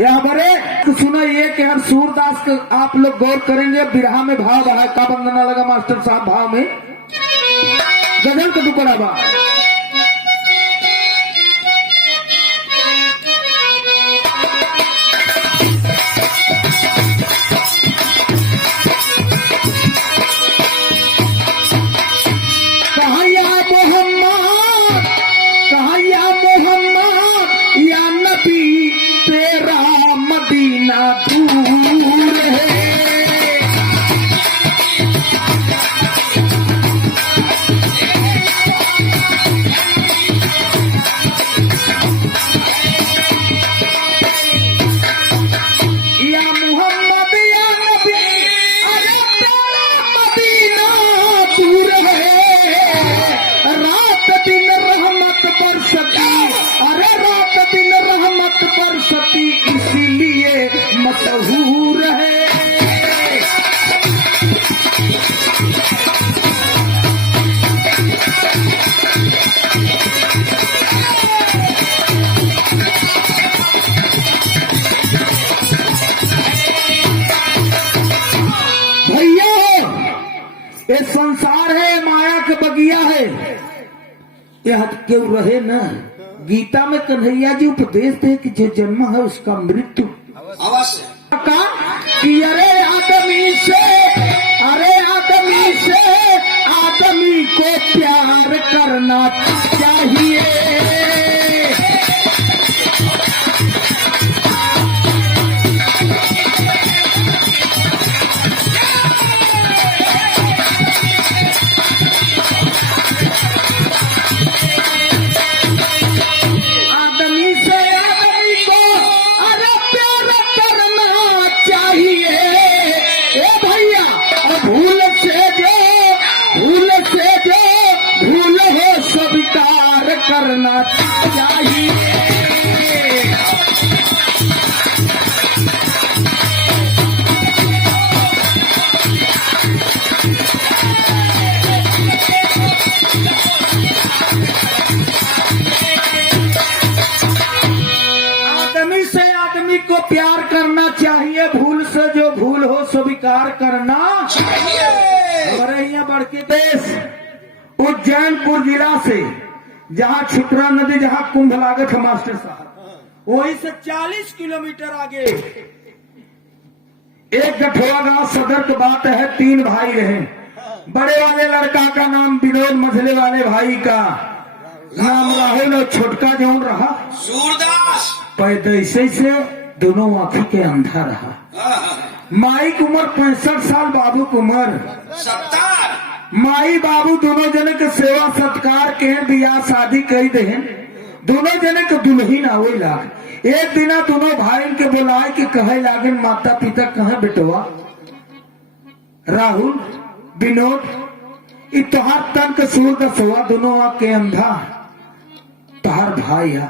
यहाँ बड़े तो सुनो ये कि हम सूरदास का आप लोग गौर करेंगे। बिरहा में भाव बढ़ा का बंदना लगा मास्टर साहब भाव में गजल का टुकड़ा बा। मशहूर है भैया। ये संसार है, माया के बगिया है, यह क्यों रहे न। गीता में कन्हैया जी उपदेश दे कि जो जन्म है उसका मृत्यु अवश्य। कि अरे आदमी से आदमी को प्यार करना चाहिए। करना चाहिए। आदमी से आदमी को प्यार करना चाहिए, भूल से जो भूल हो स्वीकार करना चाहिए। हमारे यहाँ बढ़ के देश उज्जैनपुर जिला से जहाँ छिपरा नदी, जहाँ कुंभ लागत है मास्टर साहब, वहीं से 40 किलोमीटर आगे एक गठवा गांव सदर की बात है। 3 भाई रहे। बड़े वाले लड़का का नाम विनोद, मझले वाले भाई का नाम राहुल और छोटका जौन रहा सूरदास। पैदैसे से दोनों आंखी के अंधा रहा। माई की उम्र 65 साल, बाबू की उम्र 70। माई बाबू दोनों जने के सेवा सत्कार के बियाह शादी कई दे। दोनों जने के दुल्हन आवे लाग। एक दिना दोनों भाई के बुलाए कि कहे लागे माता पिता कहे बेटवा राहुल विनोद, इ तोहार तन के सूर का सवा दोनों आके अंधा तोहार भाई आ।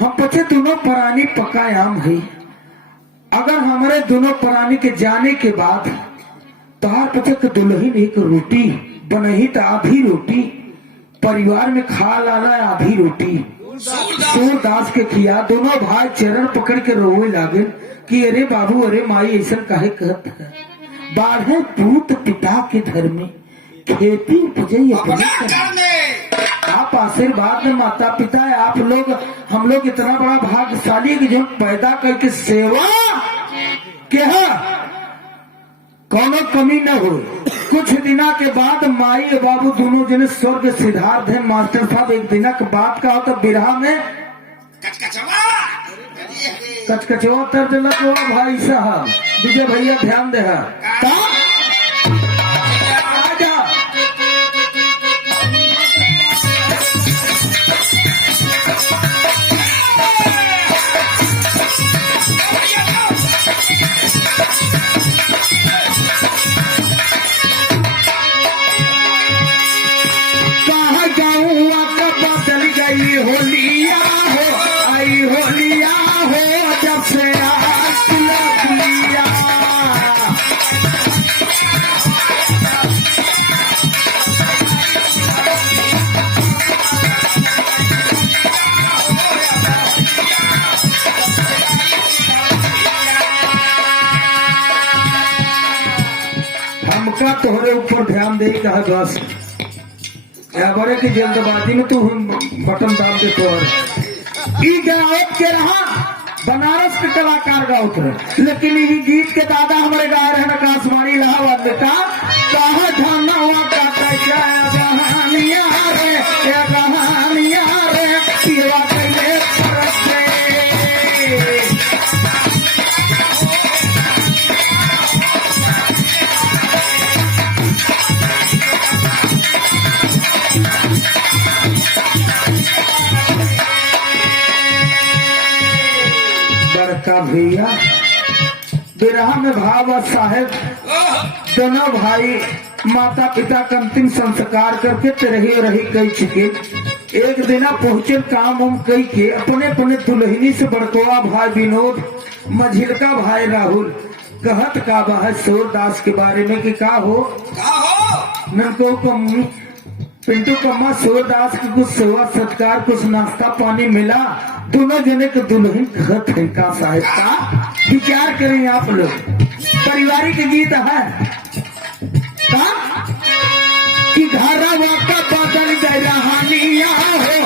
हम पचे दोनों प्राणी पकायाम है। अगर हमारे दोनों प्राणी के जाने के बाद तोहार पचे दुल्हन एक रोटी बनही तो आधी रोटी परिवार में खा लाना, आधी रोटी सूरदास के खिया। दोनों भाई चरण पकड़ के रोवे लागे कि अरे बाबू अरे माई ऐसा काहे कहत है। बाढ़े पूत पिता के घर में खेती उपजई अपने। आप आशीर्वाद में माता पिता है, आप लोग हम लोग इतना बड़ा भाग्यशाली कि जो पैदा करके सेवा के कोनो कमी न हो। कुछ दिना के बाद माई और बाबू दोनों जने स्वर्ग सिद्धार्थ है। मास्टर साहब एक दिना के बात का होता बिरहा में कचकचवा तर दिलक भाई साहब। विजय भैया ध्यान दे होलिया हो आई होलिया हो जब से आज सबका तोहरे ऊपर ध्यान दे कहा बस या बड़े की जल्दबाजी में तू बटन दाब दे तोहर ई गायक के रहा बनारस के कलाकार गाउत रहे, लेकिन ये गीत के दादा हमारे गा रहे हैं आकाशवाणी इलाहाबाद में कहा ढाना हुआ काटा कहानिया रे या कहानिया रे पीवा कैले परसे। बड़का भैया विरह में भाव साहेब दोनों भाई माता पिता का अंतिम संस्कार करके तिरही रही कई चुके। एक दिना पहुंचे काम उम कई के अपने अपने दुल्हनी से बड़कोआ भाई विनोद मझिलका भाई राहुल कहत का बा सूरदास के बारे में कि का हो ननको कम पिंटू कम्मा सूरदास की कुछ सेवा सत्कार कुछ नाश्ता पानी मिला। दोनों जने के दुल्हन कहत है का साहेब का विचार करें आप लोग। पारिवारिक गीत है का कि घरवा का बदल गए रहानिया हो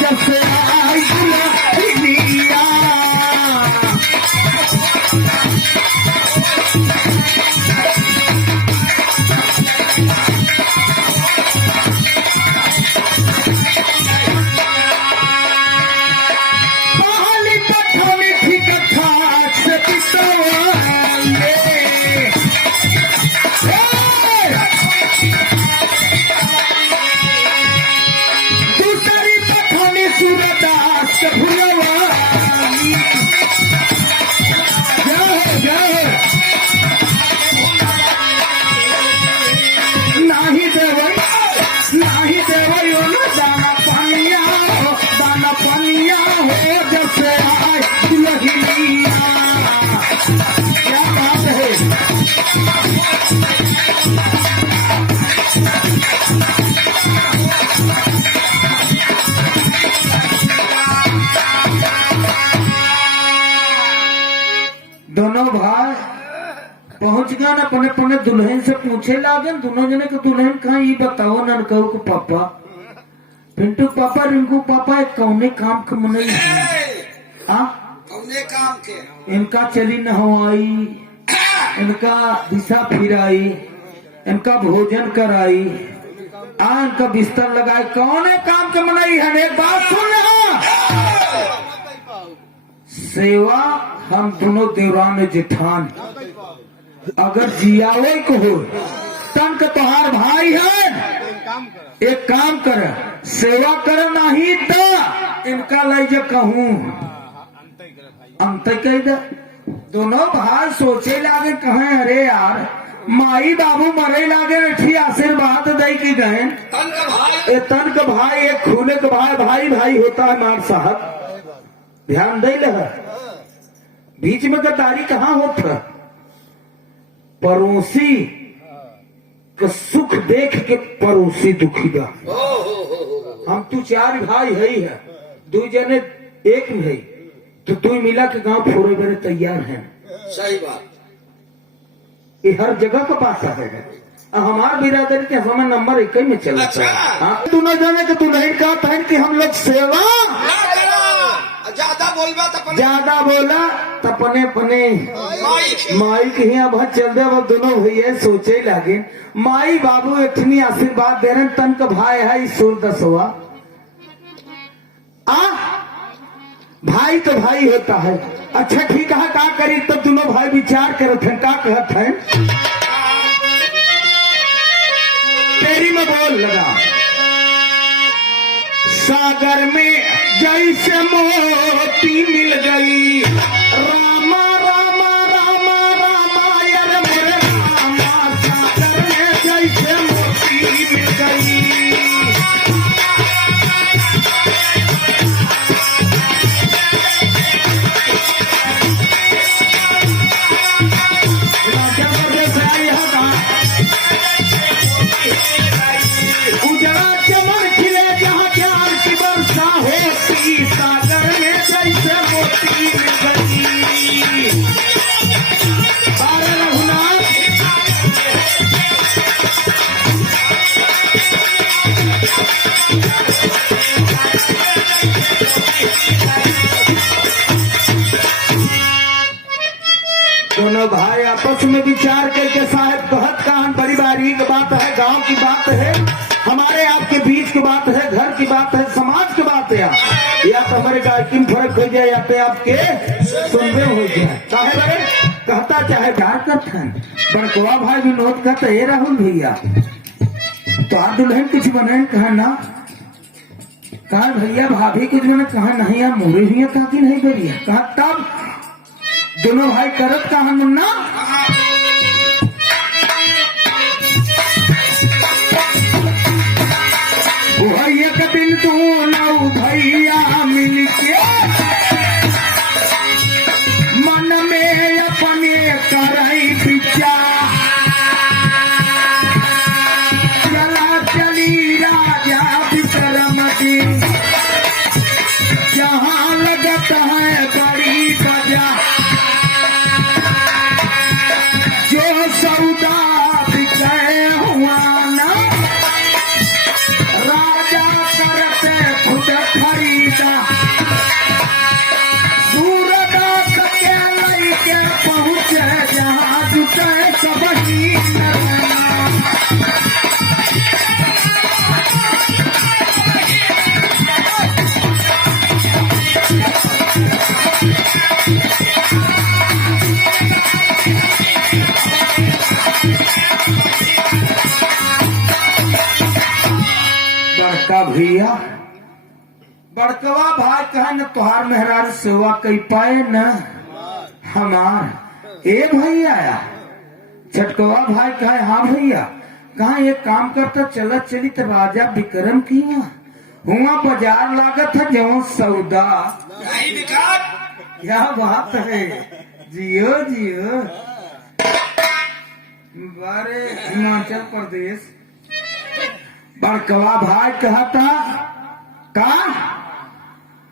जब से आई दुल्हनिया। दोनों भाई पहुंच गए न अपने अपने दुल्हन से पूछे लागे दोनों जने के दुल्हन कहा ये बताओ ननकऊ को पापा पिंटू पापा रिंकू पापा एक कौने काम के मन कौने काम के इनका चली नहवाई इनका दिशा फिराई इनका भोजन कराई इनका बिस्तर लगाई कौने काम के मनाई है। एक बात सुन सेवा हम दोनों देवरान जेठान अगर जियावे को हो तन का तोहार भाई है एक काम कर सेवा कर नहीं तो इनका लाई जा कहूँ अंत कह दे। दोनों भाई सोचे लागे कहे अरे यार माई बाबू मरे लागे अच्छी आशीर्वाद दे की गए तन का भाई एक खूने का भाई भाई भाई होता है मार साहब ध्यान दे ले बीच में गद्दारी कहाँ होता पड़ोसी का सुख देख के पड़ोसी दुखी बा। हम तू चार भाई है दो जने एक में है तो तू मिला के गांव फोड़े मेरे तैयार हैं। सही बात ये हर जगह का पास है हमार बिरादरी के हमें नंबर 1 में चला। हाँ तू न जाने कि तू नहीं कहा पहन कि हम लोग सेवा ज्यादा बोला तो अपने अपने माई के यहाँ बहुत चल दे वो दोनों भैया सोचे लगे माई बाबू इतनी आशीर्वाद दे रहे तन का भाई है ईश्वर दसवा भाई तो भाई होता है। अच्छा ठीक है का करी तो दोनों भाई विचार करते हैं का कहते हैं तेरी में बोल लगा सागर में जैसे मोती मिल गई रामा रामा रामा रामा यार मेरे रामा सागर में जैसे मोती मिल गई। उजड़ा चमन खिले जहाँ प्यार की वर्षा होती सागर में जैसे मोती मिल गई। बारे रघुनाथ दोनों भाई आपस में विचार करके साहब कहत कहान बड़ी बारीक बात है, गांव की बात है, हमारे आपके बीच की बात है, घर की बात है, समाज की बात है। या तो हमारे गायकी में फर्क हो जाए या तो आपके सुनबे हो जाए। साहेब अरे कहता चाहे प्यार करते हैं बड़कवा भाई विनोद कहता है राहुल भैया तो आप दुल्हन कुछ बने कहा ना, कहा भैया भाभी कुछ बने, कहा नहीं यार मोरे हुई कहा कि नहीं बढ़िया, कहा तब दोनों भाई करत कहा मुन्ना भैया का दिन तू नौ भैया मिलके मन में अपने करई विचार चला चली राजा विक्रम की जहाँ लगत है बड़ी बजा जो सौदा बिकाए हुआ ना राजा करते खुद खरीदा सूरदास के लइके पहुँचे जहाँ जुटे सब ही बड़का भैया बड़कवा भाई कहा न तुहार मेहरार सेवा कई पाए न हमार ए भैया छटकवा भाई कहा हाँ भैया कहा ये काम करता चलत चली तो राजा विक्रम की हुआ बाजार लागत है जो सौदा नहीं विकास क्या बात है, जियो जियो बारे हिमाचल प्रदेश। बड़कवा भाई कहता का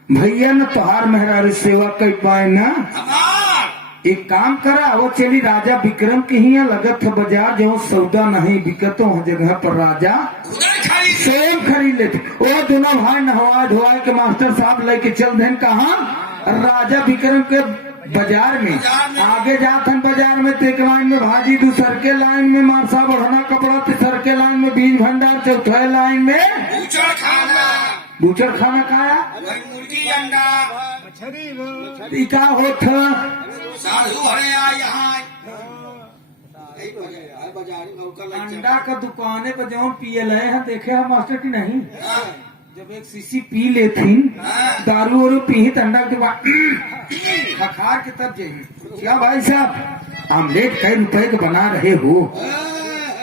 भैया न तुहार मेहरारू सेवा कई पाए ना हमार एक काम करा वो चली राजा विक्रम के ही लगत है बाजार जो सौदा नहीं बिकतो हो जगह पर राजा उधर खड़ी स्वयं खरीद लेते। वो दोनों भाई नहवा धोवा के मास्टर साहब लेके चल देन कहा राजा विक्रम के बाजार में आगे जात हन बाजार में एक लाइन में भाजी, दूसर के लाइन में मारसा बढ़ना कपड़ा, तीसर के लाइन में बीज भंडार, चौथे लाइन में बूचड़ खाना बूचर खाना खाया। वही मुर्गी अंडा इका होत साधु हरे आ यहाँ बाजारी भाव का लग अंडा का दुकाने पर जो पिए लहे हैं देखे हैं मास्टर की नहीं, जब एक शीशी पी लेथिन दारू और पी तो अंडा के बाद खखार के तब जाइए क्या भाई साहब आमलेट कई रुपए के बना रहे हो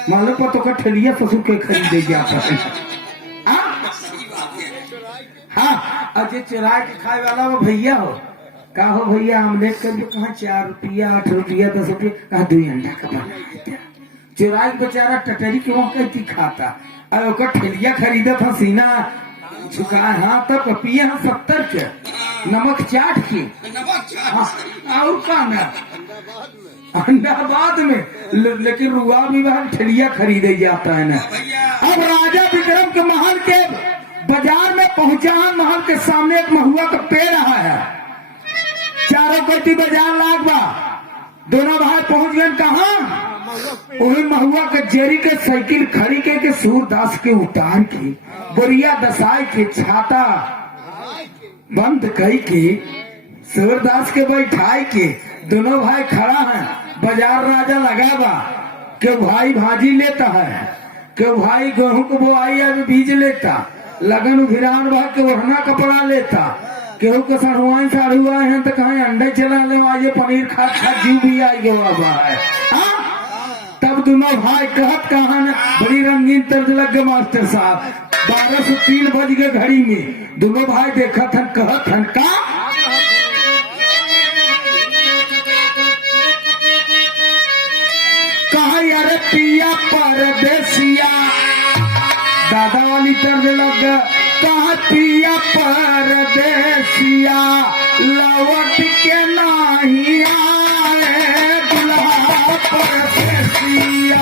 मालूम पर तो ठेलिया पशु के खरीदे जाता है। हाँ अजय चुरा के खाए वाला वो भैया हो का हो भैया आमलेट कर जो कहा 4 रुपया 8 रुपया 10 रुपया कहा 2 अंडा का बना चुरा के बेचारा टटरी के वहाँ कैसी खाता और ओकर ठेलिया खरीदा था सीना झुका हाँ तब पिया 70 के नमक चाट के और का ना अंडा बाद में लेकिन रुआ भी वहाँ ठेलिया खरीदे जाता है ना। अब राजा विक्रम के महल के बाजार में पहुंचा, महल के सामने एक महुआ का पेड़ रहा है, चारों कटी बाजार लागबा, दोनों भाई पहुंच गए कहा वही महुआ के जेरी के साइकिल खड़ी के सूरदास के उतार के बोरिया दसाई के छाता बंद कई के सूरदास के बैठाई के दोनों भाई खड़ा है। बाजार राजा लगावा के भाई भाजी लेता है, के भाई गेहूं को बोआई या बीज लेता, लगन उभिरान भाग के ओढ़ना कपड़ा लेता, केहू के सड़ुआई साड़ुआ है तो कहीं अंडे चला ले आज पनीर खा खा जीव भी आई गया है। तब दोनों भाई कहत कहान बड़ी रंगीन तर्ज लग गए मास्टर साहब 12 से 3 बज गए घड़ी में, दोनों भाई देखा था कहत हन का कहा यार पिया परदेसिया दादा वाली तर्ज लग गया कहा पिया परदेसिया लौट के नहीं आए दुल्हा परदेसिया।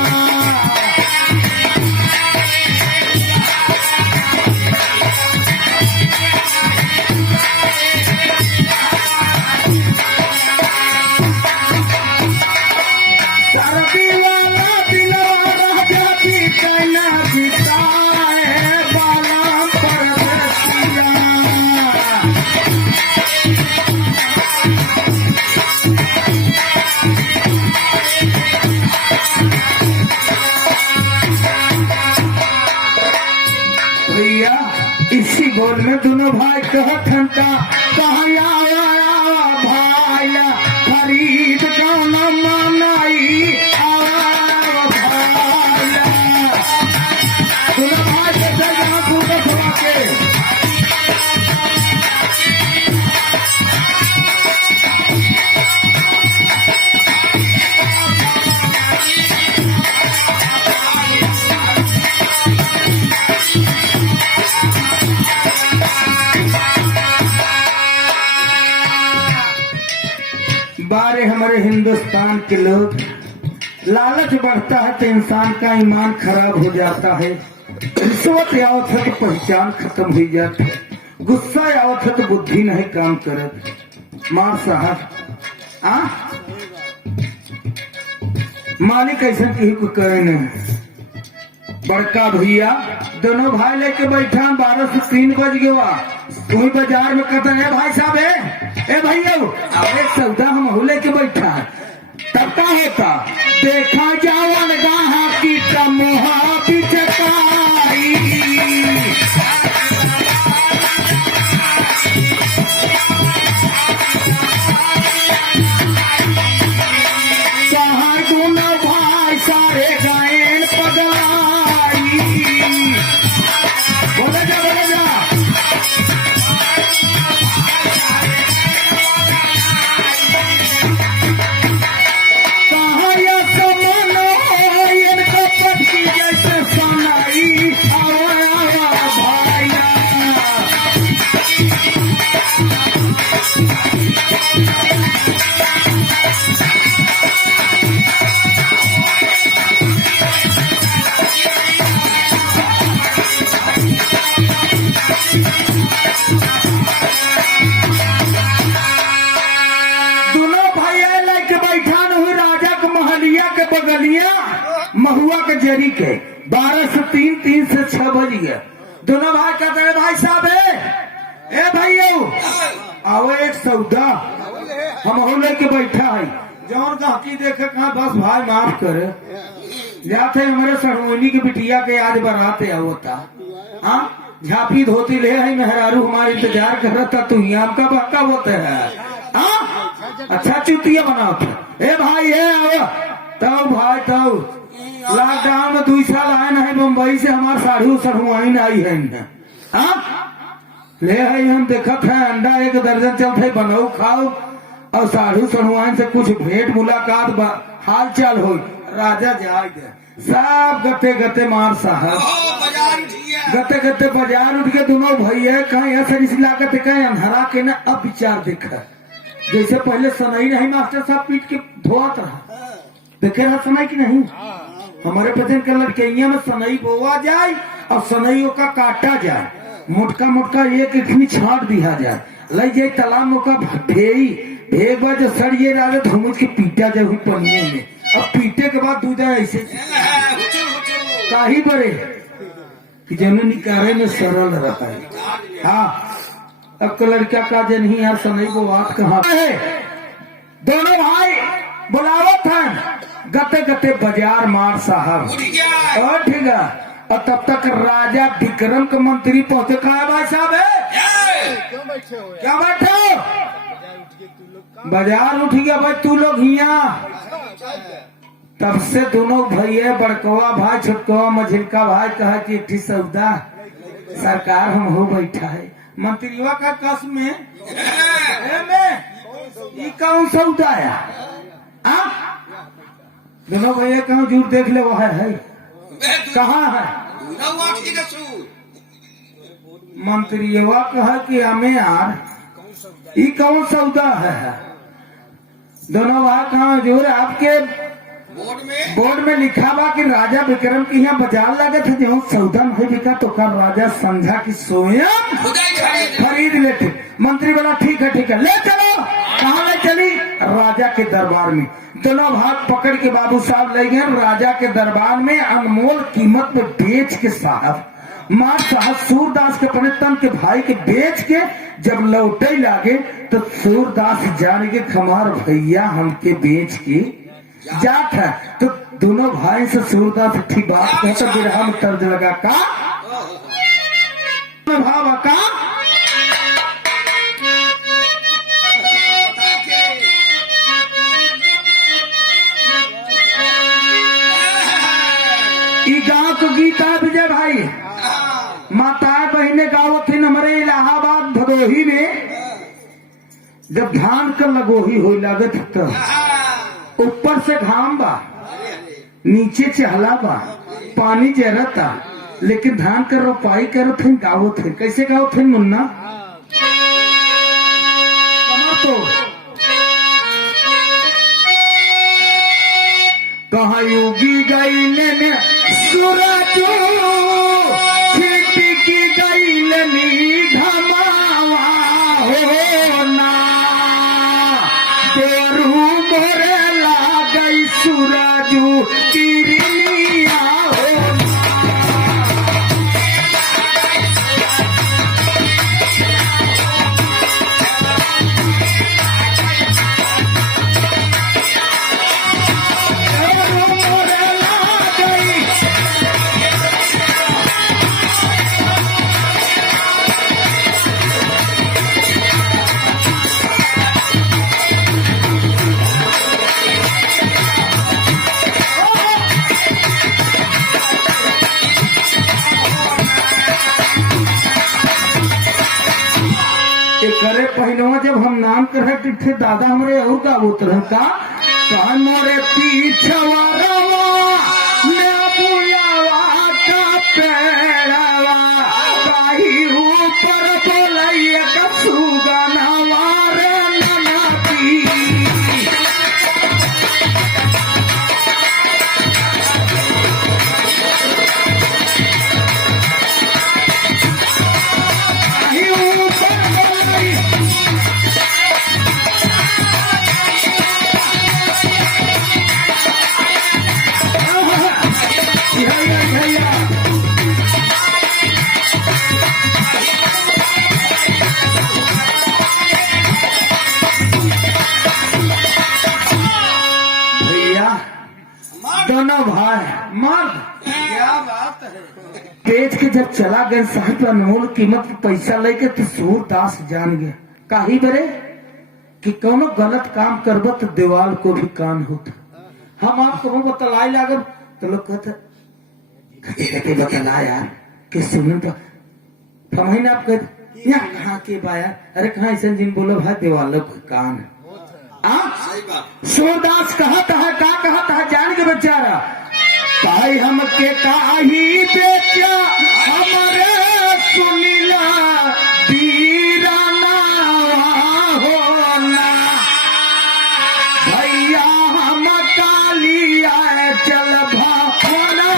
बारे हमारे हिंदुस्तान के लोग, लालच बढ़ता है तो इंसान का ईमान खराब हो जाता है, रिश्वत आवत है तो पहचान खत्म हो जाती है, गुस्सा आवत है तो बुद्धि नहीं काम करत। मार साहब मालिक ऐसा कहीं को करे नहीं। बड़का भैया दोनों भाई लेके बैठा 12 से 3 बज गया। तुम बाजार में कहते है भाई साहब ए भैया अरे सौदा हम लेके बैठा है। तब का होता देखा जावन गाहा की तमोहा बिचकाई, कहा दोनों भाई सारे गायन पगलाई। बोले जा कहा या कमनो इनको पटकी जैसे सनाई। आवा भाइया दोनों भाई लेके बैठा हुई राजा के महलिया के बगलिया महुआ के जरी के 12 से 3 से 6 बज गया। दोनों भाई कहते हैं भाई साहब ए भैया आओ एक सौदा हम लेके बैठा है जौन का हकी देखे कहा बस भाई माफ करे जाते हमारे सड़ोनी की बिटिया के आज बारात आवता। हाँ झापी धोती ले है मेहरारू हमारे इंतजार कर रहा था, तू यहाँ का बक्का होते है। हाँ अच्छा चुतिया बनाओ ए भाई आओ तब भाई तब लॉकडाउन में 2 साल आए नहीं मुंबई से हमारे साढ़ू सड़ुआइन आई है। हाँ ले है हम देखत है अंडा 1 दर्जन चलते बनाओ खाओ और साढ़ू सड़ुआइन से कुछ भेंट मुलाकात हाल चाल हो। राजा जाए सब गते गते मार साहब गते गते बाजार उठ के दोनों भैया कहीं ऐसा लागत कहीं अंधारा के ना अब विचार देखा जैसे पहले सनई नहीं मास्टर साहब पीट के धोत रहा देखे रहा सनई की नहीं। हमारे पचन के लड़कैया में सनई बोआ जाए और सनईयों का काटा जाए, मोटका मोटका एक इतनी छाट दिया जाए, ले जाए तालाब में का भेग जो सड़िए राजे धूमच के पीटा जाए हुई पनिये में। अब पीटे के बाद दूध ऐसे काही बड़े कि जन निकारे में सरल रहा है। हाँ अब का लड़का का जन ही यार सनई को बात कहाँ है। दोनों भाई बुलावत हैं गते गते बाजार मार साहब और ठीक है। और तब तक राजा विक्रम के मंत्री पहुंचे। कहा भाई साहब है क्या बैठे हो? बाजार उठ गया भाई तू लोग यहाँ। तब से दोनों भैया बड़कवा भाई छोटकवा मझिलका भाई कहा कि एक सौदा सरकार हम हो बैठा है मंत्रियों का कस में कौन सौदा है। दोनों भैया कहा जूर देख ले वो है कहाँ है। मंत्रियों कहा कि हमें यार ये कौन सौदा है। दोनों भाई कहा जूर आपके बोर्ड में लिखा बा कि राजा विक्रम की यहाँ बाजार लगे थे जो सौदा नहीं बिका तो कर राजा समझा कि स्वयं खरीद लेते। मंत्री बोला ठीक है ले चलो। कहाँ ले चली? राजा के दरबार में। दोनों भाग पकड़ के बाबू साहब ले गए राजा के दरबार में अनमोल कीमत में बेच के साहब माँ साहब सूरदास के अपने तन के भाई के बेच के जब लौटे लागे तो सूरदास जाने के खमार भैया हमके बेच के जात है। तो दोनों भाई से सूरदास ठीक बात कहता बिरहा में तर्ज लगा का भावा का गांव को गीता विजय भाई माताएं बहने गाँव थी हमारे इलाहाबाद भदोही में जब धान का लगोही हो लागत तो ऊपर से घाम बा नीचे चहला बा पानी जरता लेकिन धान कर रोपाई करो थे गाँव थे कैसे गाँव थे मुन्ना तो कहाँ उगी गई ने सूरज छिटकी गई नी घमावा हो ना देरू मोरे ला गई सूरज किरनिया हो करे पहलवा जब हम नाम कर थे दादा हमरे और का उतर का मोरे पीछवा बुलावा का पेड़वा काही ऊपर बोलैया का सुगनवा रे ननाती दोनों भाई मर्द क्या बात है। बेच के जब चला गए साहब अनमोल कीमत के पैसा लेके तो सूरदास जान गया काही बरे कि कोनो गलत काम करब तो दीवाल को भी कान होता। हम आपको बतलाई लागब तो लोग कहते बतला यार कि सुन तो हम आप कहते यहाँ कहाँ के बाया अरे कहाँ ऐसा जिन बोलो भाई दीवाल को कान सूरदास कहता है का कहता है जान के बेचारा भाई हमके काही बेचा हमारे सुनीला दीराना हो ना भैया हम कालिया चल भावना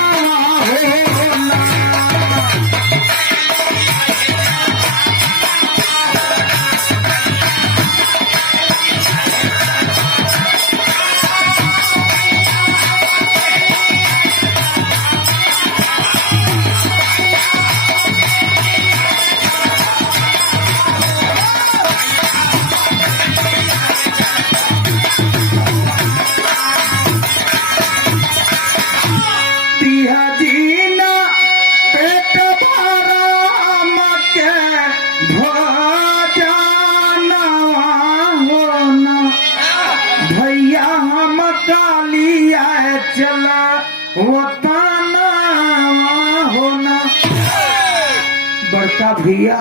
हो ना बड़का भैया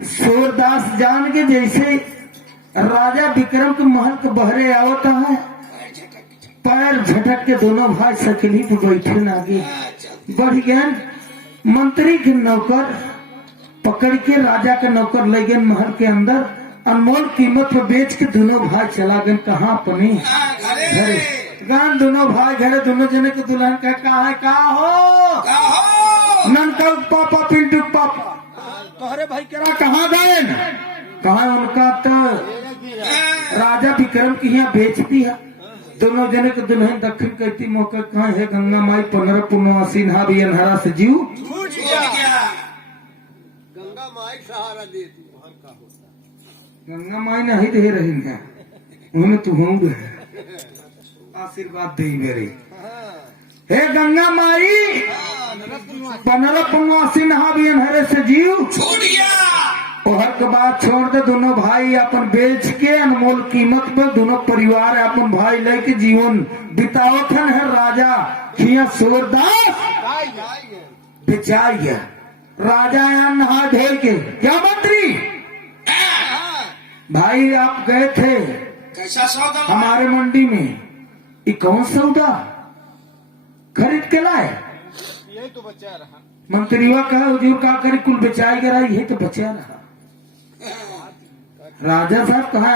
सूरदास जान के जैसे राजा विक्रम के महल के बहरे आवता है पैर झटक के दोनों भाई सखली पे बैठे आगे बढ़ गया मंत्री के नौकर पकड़ के राजा के नौकर ले गए महल के अंदर अनमोल कीमत पर बेच के दोनों भाई चला गए कहाँ अपने घरे गान दोनों भाई घरे दोनों जने के दुल्हन का कहा है का हो ननका पापा पिंटू पापा तोहरे भाई केरा कहाँ गए कहा उनका तो राजा विक्रम की यहाँ बेच दिया दोनों जने के दुल्हन दक्षिण कहती मौका कहा है गंगा माई 15 पुनवासी नहा भी अंधारा से जीव गंगा माई सहारा देती गंगा माई नहीं दे रही है उन्हें तू हूँ आशीर्वाद दे मेरे हे गंगा माई 15 पुनवासी नहा भी अंधारे से जीव छूट गया ओहर के बाद छोड़ दे दोनों भाई अपन बेच के अनमोल कीमत पर दोनों परिवार अपन भाई लेके जीवन बितावथन है राजा हिया सूरदास बेचाई गया राजा यहाँ नहा धो के क्या मंत्री भाई आप गए थे कैसा सौदा हमारे मंडी में ये कौन सौदा खरीद के लाए यही तो बचा रहा मंत्रीवा कहा हुजूर का करे कुल बेचाई गया यही तो बचा रहा राजा साहब कहा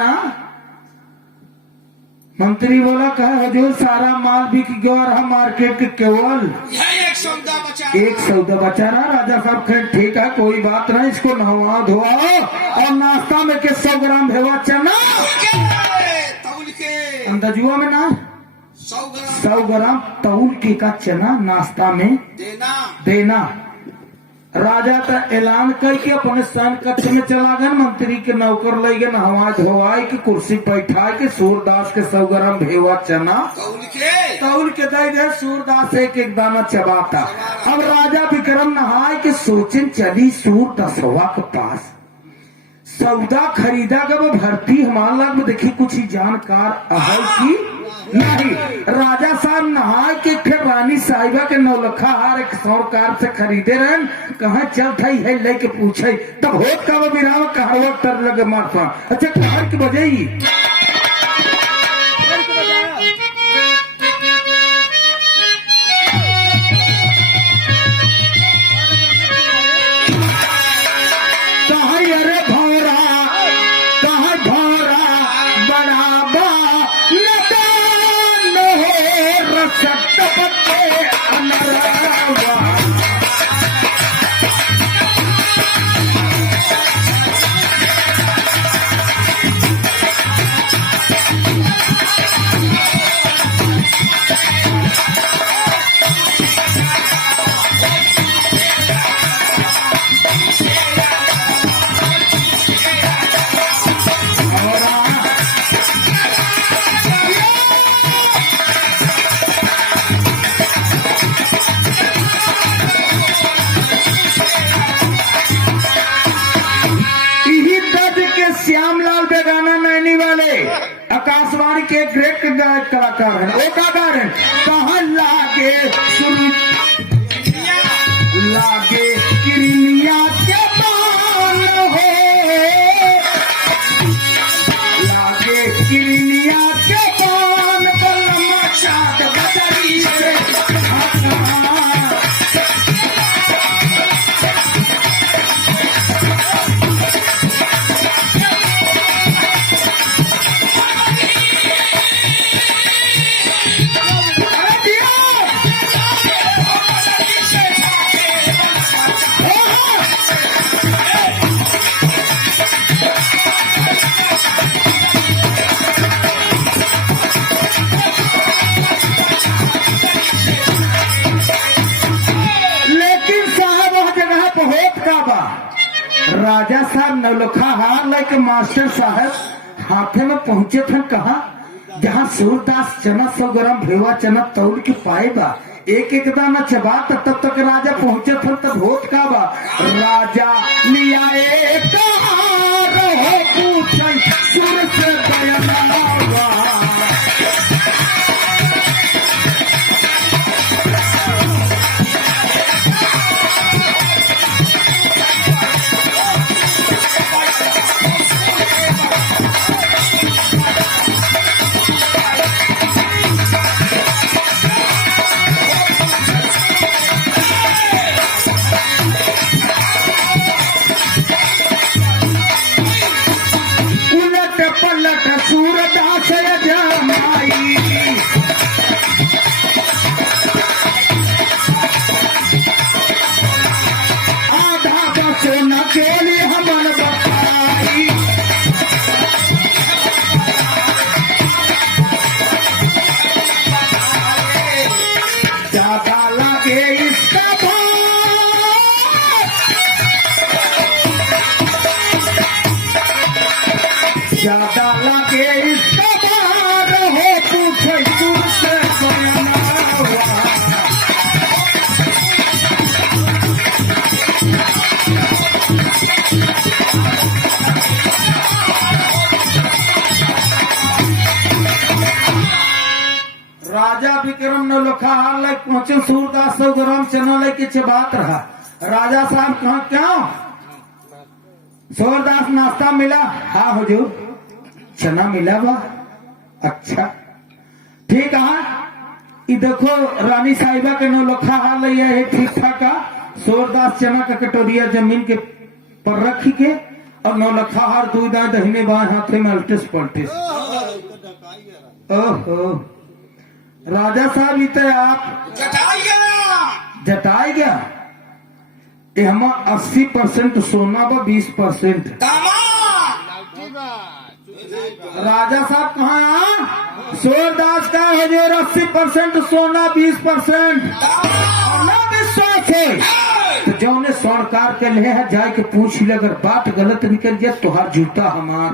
मंत्री बोला कहा हजूर सारा माल बिक गया और हम मार्केट के केवल यह एक सौदा बचा एक सौदा बचा रहा। राजा साहब कहे ठीक है कोई बात नहीं, इसको नहवा धोआओ और नाश्ता में के 100 ग्राम भेवा चना तौल के अंदाजुआ में ना 100 100 ग्राम तौल के का चना नाश्ता में देना। राजा का ऐलान करके अपने सैन कक्ष में चला गए। मंत्री के नौकर ले गए नहवा धोवाई की कुर्सी बैठा के सूरदास के 100 ग्राम भेवा चना तौल के दे दे। सूरदास एक एक दाना चबाता। अब राजा विक्रम नहाय के सोचन चली सूरदासवा के पास सौदा खरीदा का वो भर्ती हमारा लग में देखी कुछ ही जानकार है की नहीं। राजा साहब नहाय के फिर रानी साहिबा के नौलखा हार एक सौरकार से खरीदे रहन। कहा चल थई है लेके पूछे तब होत का वो बिराव कहवा तर लगे मारता। अच्छा कहर की बजाई श्यामलाल बेगाना नैनी वाले आकाशवाणी के ग्रेट कलाकार हैं। वो का गा रहे कहा लागे सुन लागे किरनिया के मान हो लागे किरनिया के मान बलमा चाट बदरी से राजा साहब नौलखा हार लेके मास्टर साहब हाथे में पहुंचे थे। कहा जहाँ सूरदास चना 100 ग्राम भेवा चना तौल के पाए बा एक एक दाना चबा तब तक राजा पहुंचे थे। तब होत का बा राजा लिया पूछन सुर से पलट सूरदास जमाई आधा बसो न केली हमन बताई ज्यादा लगे इसका ज्यादा लगे इसका बार हो पूछे सुर से राजा विक्रम नौलखा हार लाइक पहुंचे। सूरदास 100 ग्राम चना लेके चबात रहा। राजा साहब कहा क्यों सूरदास नाश्ता मिला? हाँ हुजूर चना मिला बा। अच्छा ठीक है ये देखो रानी साहिबा के नौलखा हाल लिया है ठीक ठाक का। सूरदास चना का कटोरिया जमीन के पर रखी के और नौलखा हार दूध दहीने बाएं हाथे में अल्टिस पल्टिस ओहो राजा साहब इतने आप जटाई गया जटाई गया ये हम 80% सोना व 20%। राजा साहब कहाँ सूरदास का हजूर 80% सोना 20% ना विश्वास है तो जो ने स्वर्णकार के ले है जाए के पूछ ले अगर बात गलत निकल जाए तुहार जूता हमार।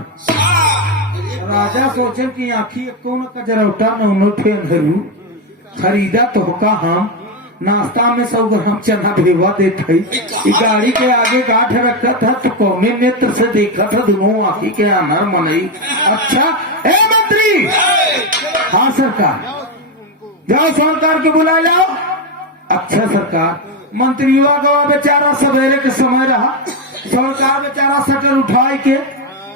राजा सोचे कि आखी कौन का जरौटा न उन्हों फेन हरू खरीदा तो होका हम नाश्ता में सब हम चना भेवा देते गाड़ी के आगे गाठ रखा था तो कौने नेत्र से देखा था दोनों आखी के अनार मनई। अच्छा ए मंत्री हाँ सरकार जाओ स्वर्णकार के बुला लाओ। अच्छा सरकार मंत्रियों का बेचारा सवेरे के समय रहा स्वर्णकार बेचारा शटर उठाए के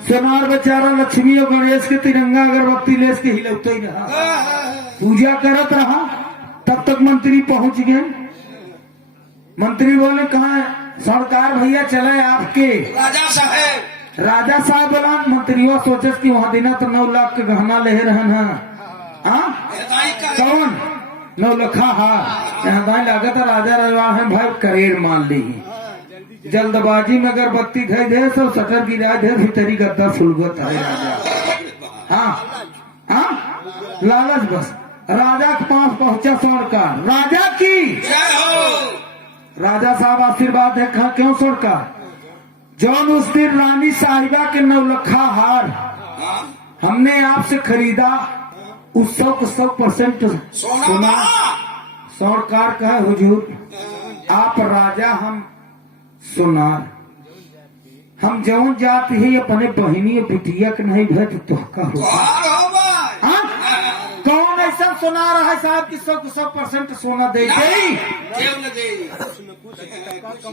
सोनार बेचारा लक्ष्मी और गणेश के तिरंगा अगरबत्ती लेस के हिलौते ही रहा पूजा करत रहा। तब तक मंत्री पहुंच गए। मंत्री बोले कहा सरकार भैया चले आपके राजा साहब बोला मंत्रियों सोचे कि वहां दिना तो 9 लाख के गहना ले रहन है कौन 9 लखा हार यहाँ दाई लागत राजा रहा है भाई करेर मान ली जल्दबाजी में अगरबत्ती धई दे सब शटर गिरा दे भीतरी गद्दा सुलगत है राजा। हाँ लालच बस राजा के पास पहुंचा स्वर्णकार राजा की राजा साहब आशीर्वाद देखा क्यों स्वर्णकार जौन उस दिन रानी साहिबा के 9 लखा हार हमने आपसे खरीदा उस 100% सोना। स्वर्णकार कहे हुजूर आप राजा हम सोनार हम जौन जाति है अपने बहनी बिटिया के नहीं भेज तो का कौन ऐसा सोना रहा है साहब की 100% सोना दे गई।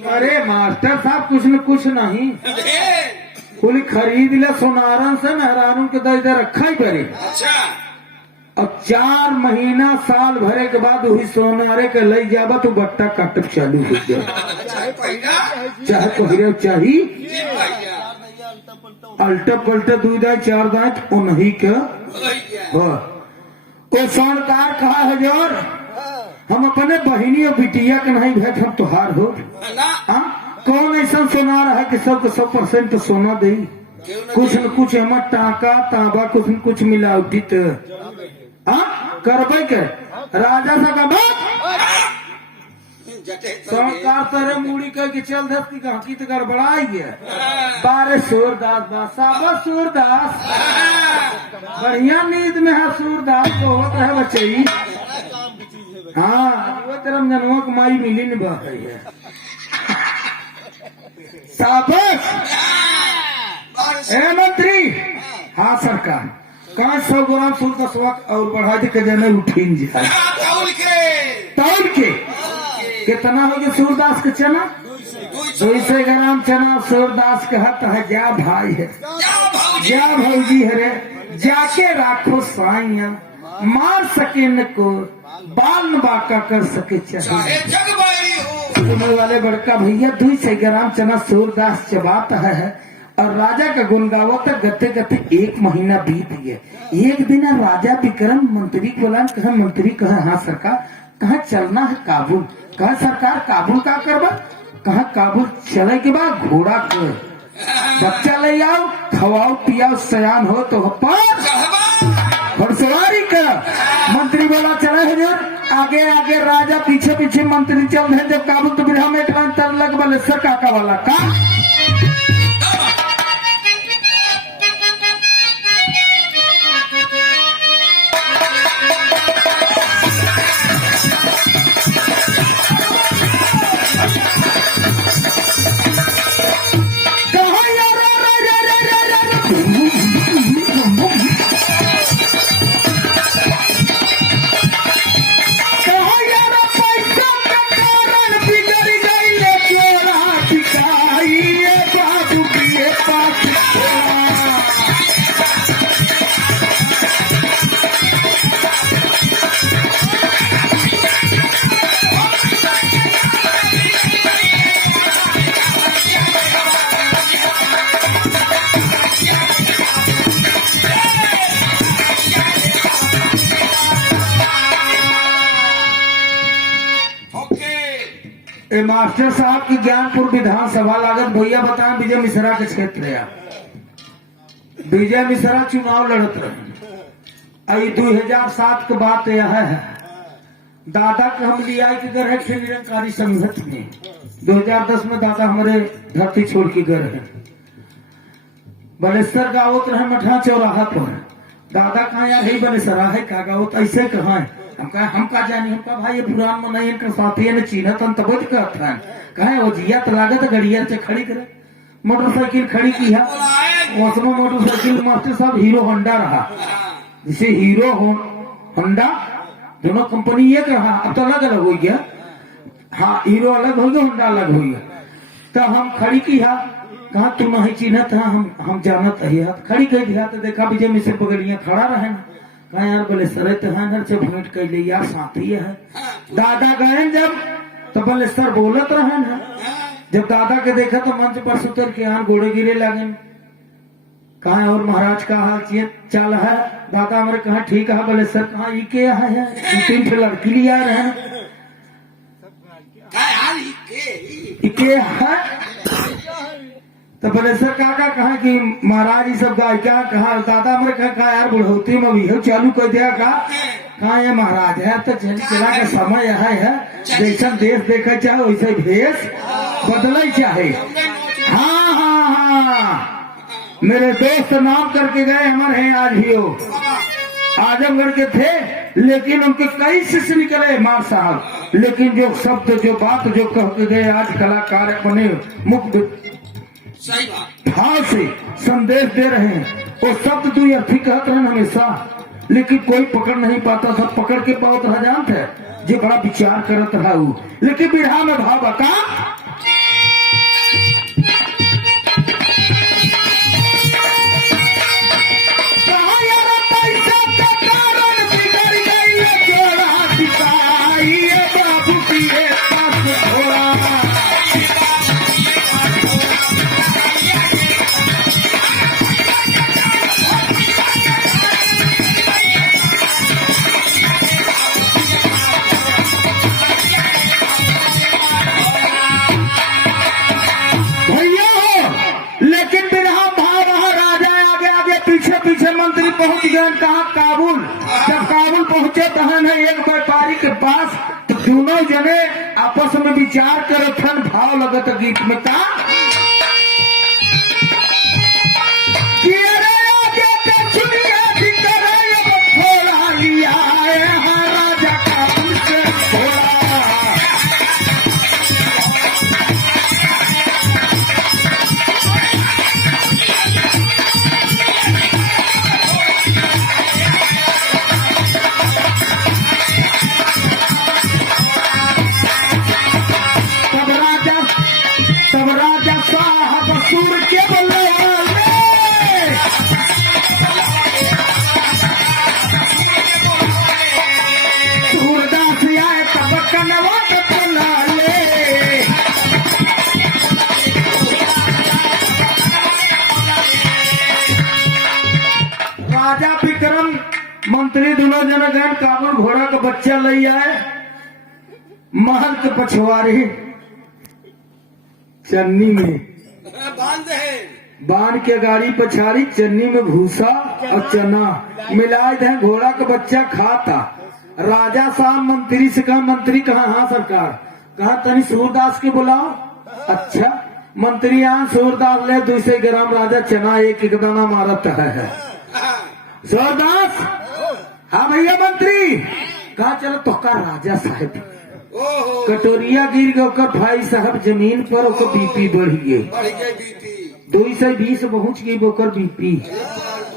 अरे मास्टर साहब कुछ न कुछ नहीं कुल खरीद ले सोनारन से मेहरानों के दे रखा ही पड़े। अब 4 महीना साल भरे के बाद वही सोनारे के ले जाबा तो बट्टा काटब चालू हो गया चाहे पहिरे चाहिए अल्टा पल्टा 2 दांत 4 दांत उन्हीं के कोई स्वर्णकार कहा हजूर हम अपने बहिनी और बिटिया के नहीं भेज हम तुहार हो कौन ऐसा सोना रहा कि सबको 100% सोना दे कुछ न कुछ हम टाका तांबा कुछ न कुछ मिलावटी तो करबे के राजा सा का सरकार तेरे मुड़ी कह के चल धरती की तो गड़बड़ाई है बारे सूरदास बाबा सूरदास बढ़िया नींद में है सूरदास तो होता है बच्चे। हाँ वो तेरा जनवा कमाई मिली नहीं बात है शाबाश ए मंत्री। हाँ सरकार कहा 100 ग्राम सूरदास और बढ़ा दे के जने उठीन जाए तौल के कितना हो गया सूरदास के चना 200 ग्राम चना सूरदास के हत है जा भाई है जा भौजी है रे जाके राखो साइया मार सके न को बाल न बाका कर सके चाहिए सुनने वाले बड़का भैया 200 ग्राम चना सूरदास चबाता है और राजा का गुनगावत गते गते 1 महीना बीत गया। एक दिन राजा विक्रम मंत्री को बोला कहा मंत्री कहा हाँ सरकार कहा चलना है काबुल कहा सरकार काबुल का करबा कहा काबुल चले के बाद घोड़ा कर बच्चा ले आओ खवाओ पियाओ सयान हो तो घुड़सवारी कर। मंत्री बोला चले हजूर आगे आगे राजा पीछे पीछे मंत्री चल रहे जब काबुल तो बिरहा में तर लग बोले सर काका वाला का ए मास्टर साहब की ज्ञानपुर विधानसभा लागत भैया बताएं विजय मिश्रा के क्षेत्र है। विजय मिश्रा चुनाव लड़त रहे। आई 2007 के बात यह है, दादा के हम लिया के घर है निरंकारी संघर्ष में। 2010 में दादा हमारे धरती छोड़ के गए हैं। बलेश्वर गावत रहे मठा चौराहा पर। दादा कहा यार ही बलेश्वरा है का गावत ऐसे कहा है। हम का जानी, हमका भाई ये पुरान में नहीं इनका साथी ने चीना तन तब कहता है कहे वो जिया तो लागत गड़िया से खड़ी करे। मोटरसाइकिल खड़ी की है, उसमें मोटरसाइकिल मास्टर साहब हीरो होंडा रहा। जिसे हीरो होंडा दोनों कंपनी एक रहा, अब तो अलग अलग हो गया। हाँ, हीरो अलग हो गया, होंडा अलग हो गया। तो हम खड़ी की है, कहा तू नहीं चिन्ह था, हम जानत है। खड़ी कर दिया तो देखा विजय मिश्र पगड़िया खड़ा रहे ना। कहा यार बलेश्वर तो है घर से भेंट कर ले यार, साथी है। दादा गए जब तो बलेश्वर बोलत रहे ना। जब दादा के देखा तो मंच पर सुतर के यहाँ गोड़े गिरे लगे। कहा और महाराज का हाल चाल है। दादा हमारे कहा ठीक है। बलेश्वर कहा ये क्या है, 2-3 लड़की लिया रहे है। तो बलेश्वर काका कहा कि महाराज ये सब गायिका कहा। दादा हमारे कहा यार बुढ़ौती में भी चालू कर दिया। कहा ये महाराज है तो चला का समय है, जैसा देश देखा चाहे वैसे भेष बदल चाहे। हाँ हाँ हाँ, मेरे दोस्त नाम करके गए हमारे हैं आज भी। वो आजमगढ़ के थे, लेकिन उनके कई शिष्य निकले मार साहब। लेकिन जो शब्द जो बात जो कह के गए आज कलाकार अपने मुक्त भाव से संदेश दे रहे हैं। वो शब्द तू अर्थी कहते हैं हमेशा, लेकिन कोई पकड़ नहीं पाता था। पकड़ के पाओ तो जानत है जो बड़ा विचार करत रहा वो। लेकिन बिरहा में भाव बता पहुंच गए कहा काबुल। जब काबुल पहुंचे तो है एक व्यापारी के पास, तो दोनों जने आपस में विचार करे थन। भाव लगत गीत में का राजा काबुल से मंत्री दोनों जन गए काबुल। घोड़ा का बच्चा ले आए महल के पछवारे चन्नी में बांध के गाड़ी पछाड़ी चन्नी में भूसा और चना मिलाए थे। घोड़ा का बच्चा खाता। राजा साहब मंत्री से कहा, मंत्री कहा हाँ सरकार। कहा तनी सूरदास के बुलाओ। अच्छा मंत्री यहाँ सूरदास ले 200 ग्राम राजा चना एक दाना मारत है। सूरदास हाँ भैया मंत्री। कहा चलो तो का राजा साहब कटोरिया गिर गए भाई साहब जमीन पर, ओकर बीपी बढ़ गए 220 पहुंच गई ओकर बीपी।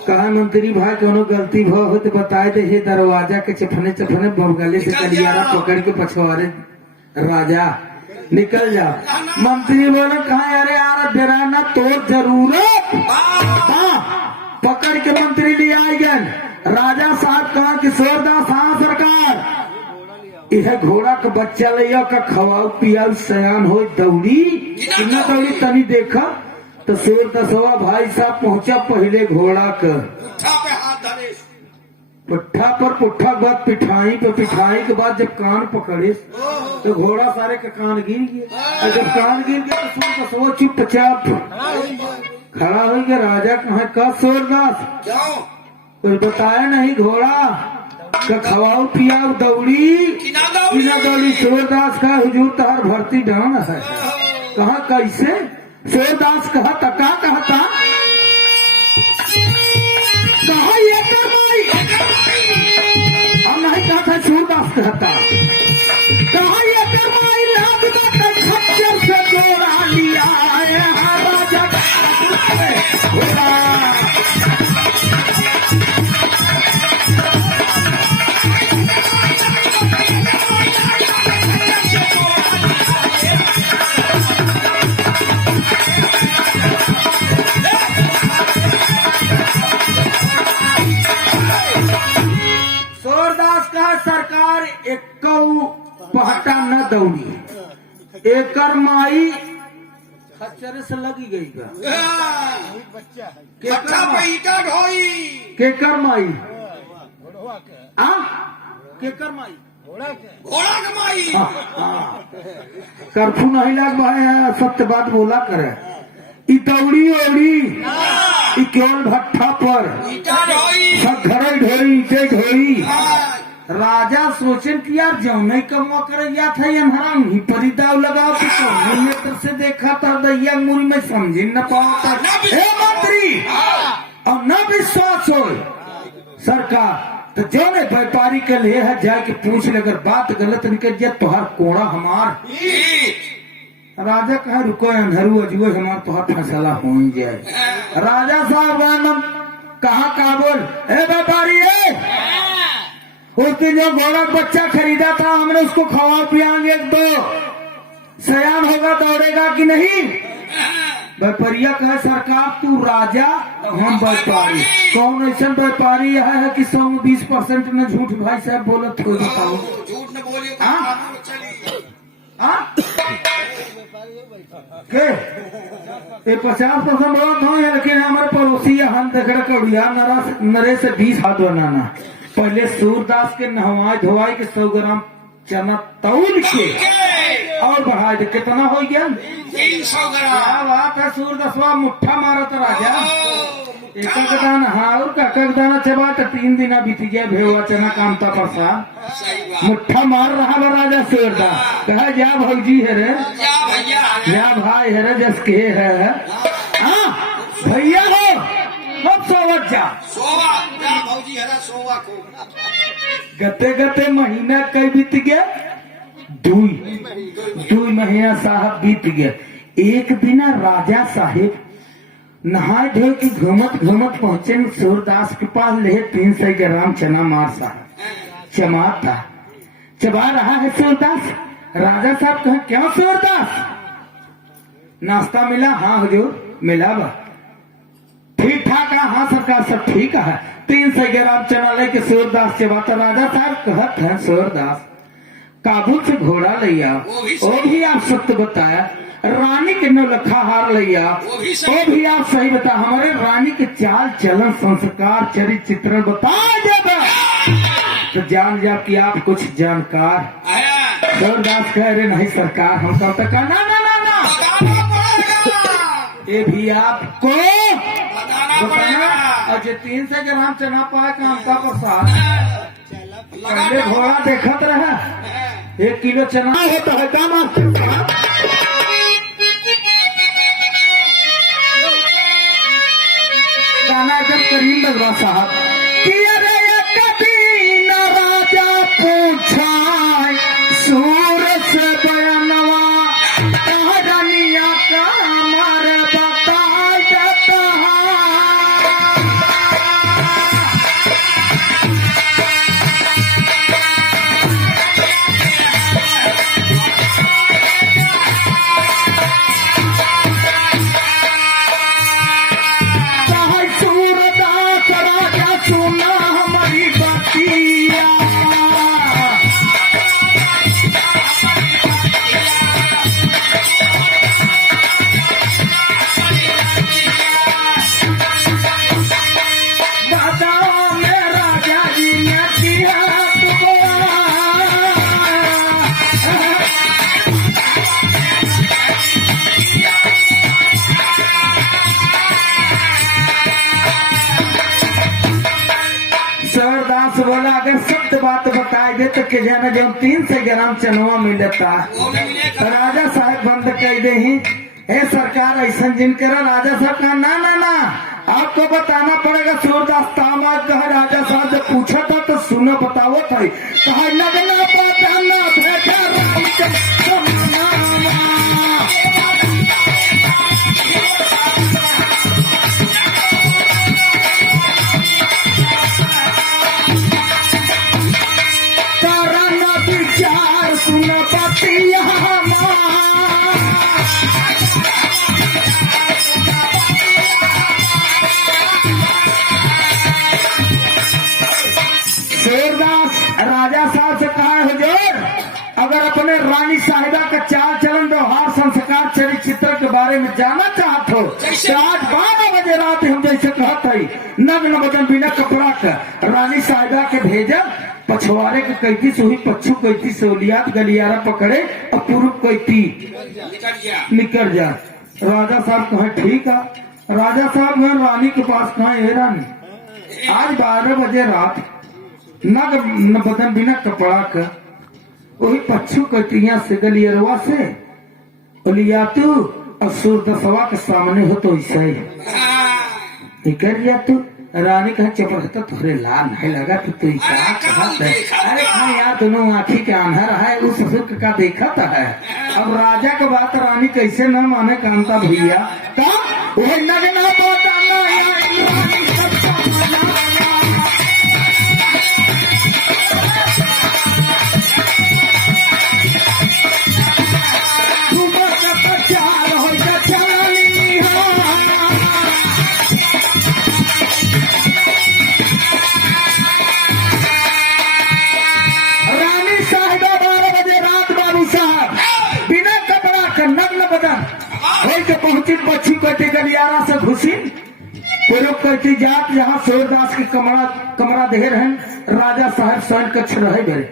कहा मंत्री भाई कोनो गलती भो हो तो बताए दे। हे दरवाजा के चफने चफने बगले से कलियारा पकड़ के पछवारे राजा निकल जा। मंत्री बोले कहा अरे यार डराना तो जरूरत। पकड़ के मंत्री ले आए गए। राजा साहब कहा कि सूरदास हाँ सरकार। यह घोड़ा का बच्चा लिया का खवाओ पिया सयान हो दौड़ी कितना दौड़ी तनी देखा। तो सूरदासवा भाई साहब पहुंचा पहले घोड़ा का पुट्ठा पर पुट्ठा के बाद पिठाई पे पिठाई के बाद जब कान पकड़े तो घोड़ा सारे का कान गिर गया। और जब कान गिर गया तो सूर का सो चुपचाप खड़ा हो गया। राजा कहा का सूरदास क्यों कुछ बताया नहीं, घोड़ा का खवाओ पियाओ दौड़ी किना दौड़ी बिना दौड़ी। सूरदास का हुजूर तहार भर्ती डान है। कहा कैसे? सूरदास कहा तका कहता कहा ये करमाई हम नहीं कहा था। सूरदास कहता कहा ये करमाई लागता खच्चर से जोड़ा लिया है राजा घोड़ा। सूरदास का सरकार एक पहटा न दौड़ी एकर माई खच्चर से लगी गई का पट्ठा पे ईटा ढोई केकर माई आ केकर माई घोड़ा कमाई कर्फ्यू नहीं लग भाई सत्य बात बोला करे। ई दौड़ी ओड़ी ई केवल भट्ठा पर ईटा ढोई सब घरे ढोई ईटे ढोई। राजा सोचन कि यार जो नहीं कमा कर गया था हमारा उन्हीं पर ही दाव लगाओ तो कौन नेत्र से देखा था दैया मुरी में समझ न पाता। हे मंत्री और न विश्वास हो सरकार तो जो ने व्यापारी के लिए है जाके पूछ ले, अगर बात गलत निकल जाए तुहार कोड़ा हमार। राजा कहा रुको अंधरू अजुए हमार तुहार फैसला हो ही जाए। राजा साहब कहा बोल ए व्यापारी है उस दिन जो घोड़ा बच्चा खरीदा था हमने उसको खवा पियाएंगे तो सयान होगा दौड़ेगा कि नहीं? व्यापारिया कहे सरकार तू राजा हम व्यापारी। कौन ऐसा व्यापारी है कि 120% न झूठ भाई साहब बोलत हो बताओ। झूठ न बोलिए तो हाँ? कानून चली हाँ? के ये 50% बोलत हो लेकिन हमारे पड़ोसी हम देख रहे कौड़िया नरे से 20 हाथ बनाना। पहले सूरदास के नहवाए धोवाए के 100 ग्राम चना तौल के और बढ़ाए दे। कितना हो गया? 300 क्या ग्राम बात है। सूरदासवा मुट्ठा मारा था राजा एक दाना। हाँ और का दाना चबा तो 3 दिन बीत गया भेवा चना कामता प्रसाद सही बात मुट्ठा मार रहा है राजा सूरदास। कहा जा भौजी है रे क्या भैया या भाई है रे जस के है हाँ भैया हो अब सोवत जा। सोवा क्या भौजी हरा सोवा को गते गते महीना कई बीत गया? 2 महीना साहब बीत गया। एक दिन राजा साहिब नहाए धोए के घूमत घूमत पहुंचे सूरदास के पास ले 300 ग्राम चना मार साहब चमा था चबा रहा है सूरदास। राजा साहब कहे क्यों सूरदास नाश्ता मिला? हाँ हुजूर मिला बा। ठीक ठाक है? हाँ सरकार सब ठीक है। 300 ग्राम चना लेके सूरदास चबाता। राजा साहब कहत है सूरदास काबुल से घोड़ा लिया वो भी आप सत्य बताया। रानी के नौलखा हार लिया वो भी आप सही बता। हमारे रानी के चाल चलन संस्कार चरित्र चित्रण बता देगा तो जान जा कि आप कुछ जानकार। आया सूरदास कह रहे नहीं सरकार हम कब तक ना ना ना ना बताना पड़ेगा ये भी आपको बताना पड़ेगा। अच्छा 300 ग्राम चना पाए कामता प्रसाद पहले घोड़ा देखत रहा 1 किलो चना होता है काम गाना एकदम करीम लगवा साहब कि अरे कभी न राजा पूछा सूरज से बयानवा कहानिया का मार बता जाता सूरदास राजा सुना हमारी बतिया दादा में राजा जी से बोला अगर सत्य बात बताए दे तो के जाना जो 300 ग्राम चनवा मिलता। वो भी मिलेगा। राजा साहब बंद कर दे ही ए सरकार ऐसा जिन करा। राजा साहब कहा ना ना ना आपको बताना पड़ेगा। सूरदास दामाद कहा राजा साहब जब पूछा था तो सुनो बताओ था। कहा लगना बताना भेजा विचार सुन पतिया सूरदास राजा साहब से कहा हुजूर अगर अपने रानी साहिबा का चाल चलन व्यवहार संस्कार चरित्र के बारे में जानना चाहते हो तो आज 12 बजे रात हम जैसे कहते हैं नग्न बदन बिना कपड़ा का रानी साहिबा के भेजा। पछवाड़े के कैती सुही पच्छू कैती सोलियात गलियारा पकड़े और पूर्व कैती निकल जा। राजा साहब कहे ठीक है। राजा साहब गए रानी के पास कहा हे रानी आज 12 बजे रात न बदन बिना कपड़ा का वही पच्छू कटिया से गलियरवा से लिया तू और सूरदसवा के सामने हो तो ऐसा ही निकल गया तू। रानी कहा चपड़ता तुहरे लाल नहीं लगा तो तू अरे हाँ यार दोनों आँखी के आंधर है उस सुख का देखा था है। अब राजा के बात रानी कैसे न माने कांता भैया का वही नगना पहुंची पक्षी कहते गलियारा से घुसी पूर्व कहती जात जहाँ सूरदास की कमरा देर है राजा साहब स्वयं कक्ष रहे बेरे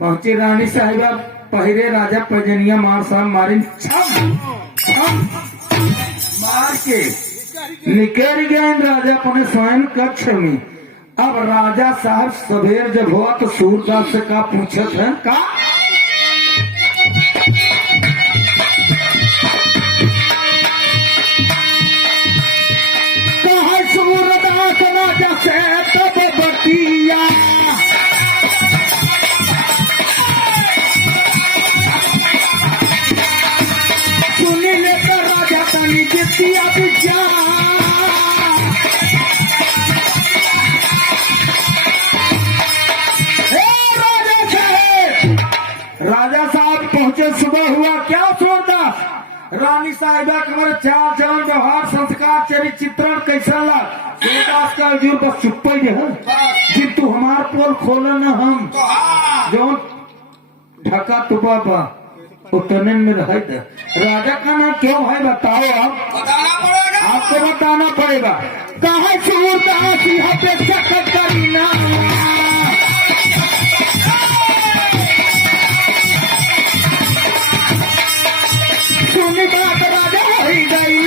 पहुंची रानी साहिबा पहरे राजा पैजनिया मार साहब मारी छम छम मार के निकल गए राजा अपने स्वयं कक्ष में। अब राजा साहब सवेर जब हुआ तो सूरदास से का पूछत है का से तब बतिया सुनी लेकर राजा तनी जितिया विचार राजा साहब पहुंचे सुबह हुआ क्या सूरदास रानी साहिबा कमर चाल चलन व्यवहार संस्कार चरित्र चित्रण कैसा लग सूरदास का हजूर बस चुप ही है जी तू हमार पोल खोला न हम जो ढका टुपा पा उतने में रह राजा का नाम क्यों है बताओ आप आपको बताना पड़ेगा। कहा सूरदास यहाँ पे सकत करीना सुनी बात राजा ही गई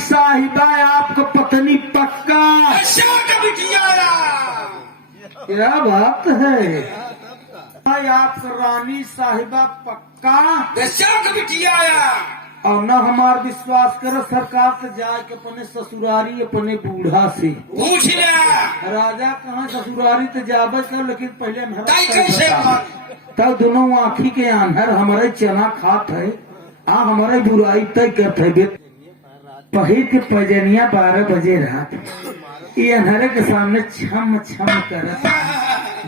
साहिबा आपको पत्नी पक्का क्या बात है आप रानी साहिबा पक्का और न हमार विश्वास करो सरकार से जाए के अपने ससुरारी अपने बूढ़ा से पूछ लिया राजा कहाँ ससुरारी तो जाबे कर लेकिन पहले तब दोनों आँखी के आंधर हमारे चना खात है हमारे बुराई तय करते है पहिर के पैजनिया 12 बजे रात ये अंधारे के सामने छम छम करत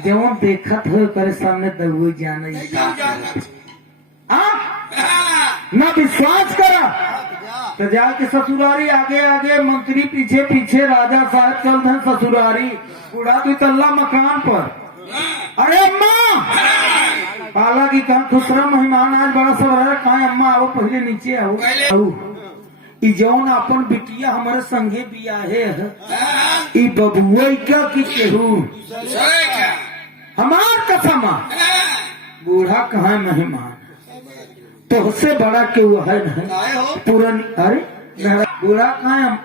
जवन देखत हो करे सामने दबू जाने न विश्वास करा तो जाके ससुरारी आगे आगे मंत्री पीछे पीछे राजा साहब चल रहे ससुरारी बूढ़ा 2 तल्ला मकान पर। अरे अम्मा हालांकि कहा दूसरा मेहमान आज बड़ा सब रहा कहा अम्मा आओ पहले नीचे आओ ई जौन अपन बिटिया हमारे संगे बियाहे है हाँ, ई बबुआ क्या की केहू सोए क्या? हमार कसम हाँ, बूढ़ा कहाँ मेहमान तो उससे बड़ा केहू है नहीं काहे हो? पुरानी अरे मेरा बूढ़ा कहाँ है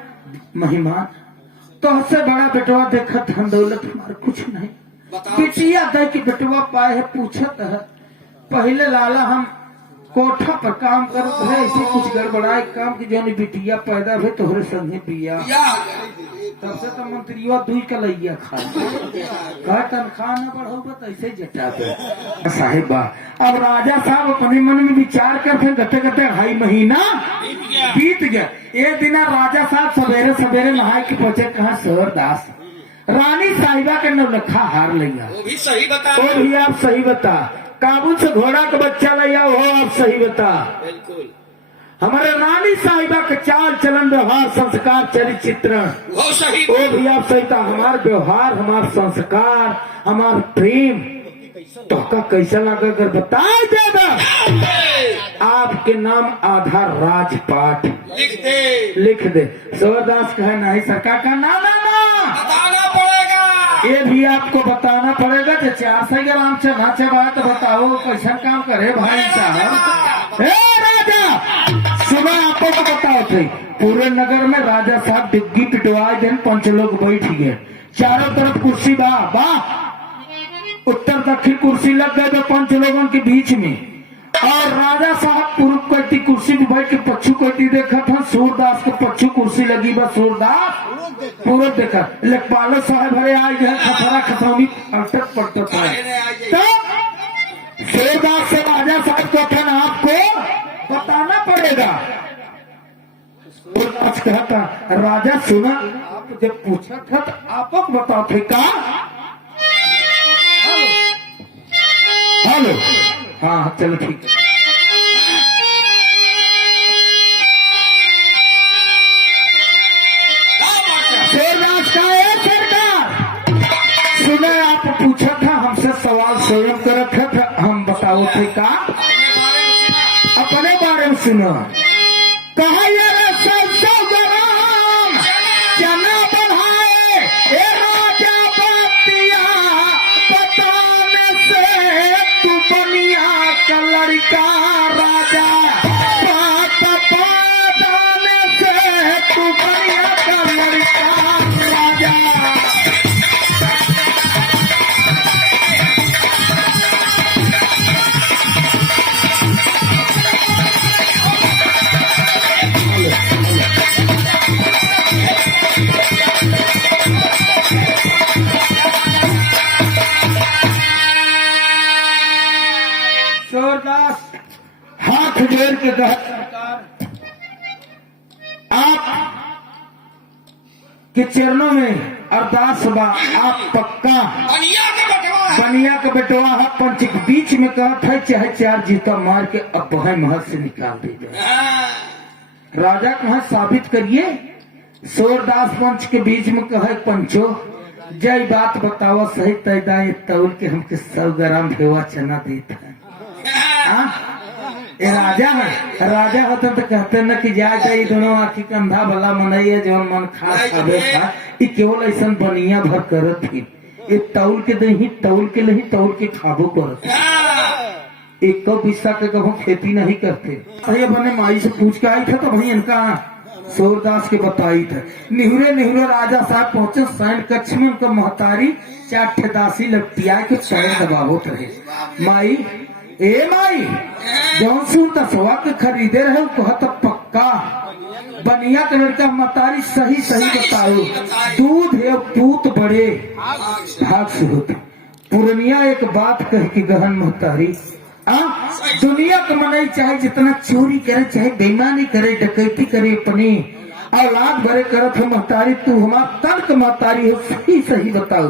मेहमान तो उससे बड़ा बेटवा देखा धन दौलत हमारे कुछ नहीं बताओ। बिटिया दे की बेटवा पाए है पूछत है पहले लाला हम कोठा पर काम करते है ऐसे कुछ गड़बड़ाए काम की जो बिटिया पैदा हुए तोहरे संगे बिया या गए। तब से तो मंत्रियों दुई कलैया खा कह तनख्वाह न बढ़ोगे तो ऐसे जटा पे साहिबा अब राजा साहब अपने मन में विचार करते गते गते 2.5 महीना बीत गया एक दिन राजा साहब सवेरे सवेरे नहाए के पहुंचे कहा सरदास रानी साहिबा के नौलखा हार लिया वो भी सही बता वो भी आप सही बता काबुल से घोड़ा का बच्चा लिया हो आप सही बता बिल्कुल हमारे रानी साहिबा के चाल चलन व्यवहार संस्कार चरित्र वो सही वो भी आप सही था हमार व्यवहार हमार संस्कार हमार प्रेम तो का कैसा लगा कर बता देगा आपके नाम आधा राजपाट लिख दे सूरदास कहे नहीं सरकार का ना ना ना बताना पड़ेगा। ये भी आपको बताना पड़ेगा जो 400 ग्राम चना चबा तो बताओ कैसा काम करे भाई साहब ए राजा सुबह आपको तो बताओ थे पूरे नगर में राजा साहब डिग्गी पिटवाए दिन 5 लोग बैठ गए चारों तरफ कुर्सी बा उत्तर दक्षिण कुर्सी लग गए तो 5 लोगों के बीच में और राजा साहब पूर्व कटी कुर्सी पे बैठ के पच्छू कटी देखा था सूरदास के पच्छू कुर्सी लगी बस सूरदास पूर्व देखा लेखपाल साहब हरे आज है खतरा खतौनी अटक पड़ता था तो सूरदास से राजा साहब को था आपको बताना पड़ेगा सूरदास कहा था राजा सुना आप जब पूछा था तो आपको बताओ थे का हेलो हाँ चलो ठीक है शेरनाथ का है सरकार सुने आप पूछा था हमसे सवाल स्वयं करत था हम बताओ थे का अपने बारे में सुनो कहा यार चना बढ़ाए ए राजा बतिया बताने से तू बनिया का लड़का राजा बताने से तू बनिया का लड़का राजा सूरदास हाथ जोड़ के कहा सरकार आप के चरणों में अरदास बा आप पक्का बनिया का बेटवा है पंच के बीच में कहा था चाहे 4 जूता मार के अब बहे महल से निकाल दीजिए राजा कहा साबित करिए सूरदास पंच के बीच में कहा पंचो जय बात बताओ सही तय तौल के हमके 100 ग्राम भेवा चना देता है ये राजा है राजा होता तो कहते न कि जा जाए दोनों आखी कंधा भला मनइया जो मन खास खावे था ये केवल ऐसा बनिया भर करत थी ये तौल के दही तौल के नहीं तौल के खाबो करत एक तो पिस्सा के कभी खेती नहीं करते ये बने माई से पूछ के आई था तो भाई इनका सूरदास के बताई था निहुरे राजा साहब पहुंचे सैन कक्ष में उनका महतारी 4 ठेदासी लपटिया के चरण दबावत रहे माई ए माई जौन सुन दसवा के खरीदे रहे कहत पक्का बनिया के लड़का मतारी सही बताओ दूध है पूत बड़े भाग से होते पूर्णिया एक बात कह के गहन महतारी दुनिया का मनाई चाहे जितना चोरी करे चाहे बेईमानी करे डकैती करे अपनी औलाद भरे करत हो महतारी तू हमार तर्क महतारी हो सही बताओ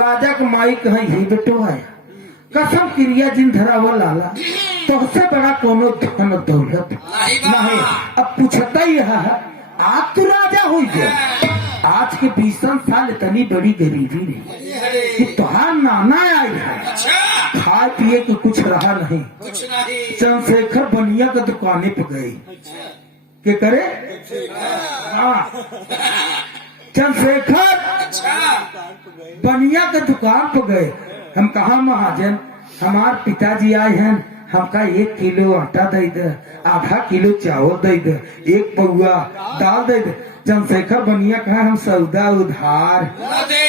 राजा के माई कहे ही बेटो आया कसम क्रिया जिन धरावा लाला तो उससे बड़ा कोनो धन दौलत नहीं अब पूछता ही है आज तू राजा हो गया आज के 20 साल इतनी बड़ी गरीबी नहीं कि तुहार नाना आई है खाए पिए के कुछ रहा नहीं चंद्रशेखर बनिया के दुकाने पे गए के करे हाँ चंद्रशेखर अच्छा बनिया के दुकान पर गए। हम कहा महाजन हमार पिताजी आए हैं, हमका 1 किलो आटा दे दे, आधा किलो चावल दे दे, 1 पौआ दाल दे दे। चंद्रशेखर बनिया कहा हम सौदा उधार। न दे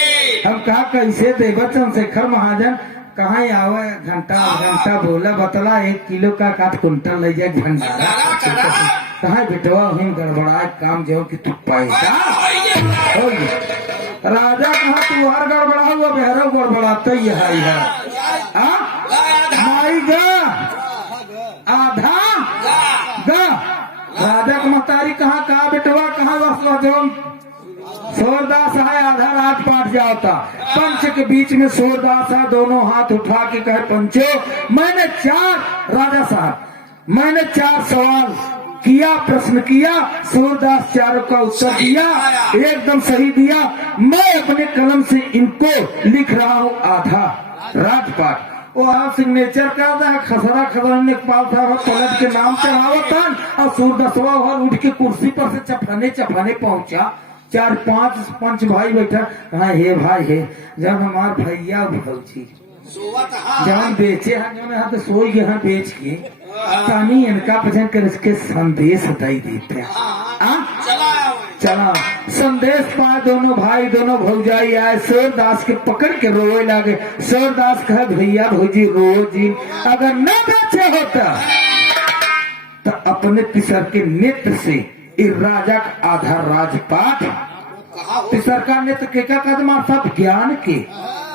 हम कहा कैसे देगा चंद्रशेखर महाजन, कहाँ आवे घंटा बोला बतला 1 किलो का 1 कुंटल ले जाए भंडारा करा। कहा बेटवा हम गड़बड़ाए काम जो कि तू पैसा हो गया। राजा कहा तू हर गड़बड़ा हुआ बेहरा गड़बड़ाता ही है माई गा आधा गा। राजा का महतारी कहा बेटवा कहा बस सूरदास है आधा राजपाट जाता। पंच के बीच में सूरदास है, दोनों हाथ उठा के कहे पंचो मैंने 4 राजा साहब मैंने 4 सवाल किया, प्रश्न किया, सूरदास चारों का उत्तर दिया, एकदम सही दिया। मैं अपने कलम से इनको लिख रहा हूँ आधा राजपाट। वो आप सिग्नेचर कर रहा है खसरा खसरा लेखपाल साहब पलट के नाम चढ़ावता और सूरदासवा उठ के कुर्सी पर से चफाने पहुंचा। 4-5 पंच भाई बैठा कहा हे भाई हे जब हमार भैया भौजी जहाँ बेचे हैं जो है तो सोई यहाँ बेच के कहानी इनका पसंद कर इसके संदेश दे देते हैं। चला संदेश पाए दोनों भाई दोनों भौजाई आए, सूरदास के पकड़ के रोए लगे। सूरदास कहे भैया भौजी रो जी, अगर न बेचे होता तो अपने पिसर के नेत्र से राजा का आधा राजपाट पिसर का नेत्र के क्या कदम सब ज्ञान के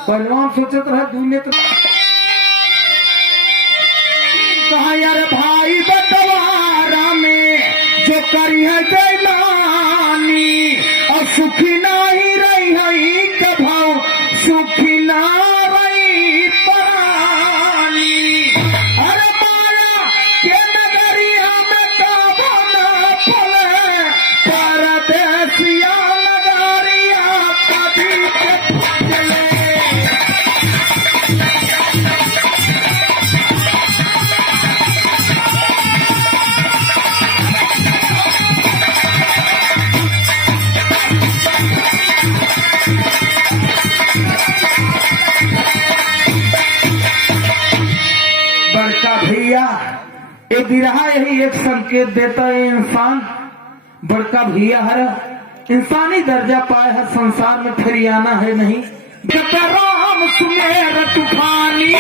पहलवान सोचत रहे दू नेत्र कहा यार भाई बंटवारा में जो करी है बेईमानी और सुखी नहीं रही है कभाओ सुखी ना रही परानी। अरे माया के नगरिया में काबो न पले परदेसिया नगरिया कभी के चले। बड़का भैया ये बिरहा यही एक संकेत देता है इंसान बड़का भैया हर इंसानी दर्जा पाए है संसार में फिर आना है नहीं। राम सुमेर तूफानी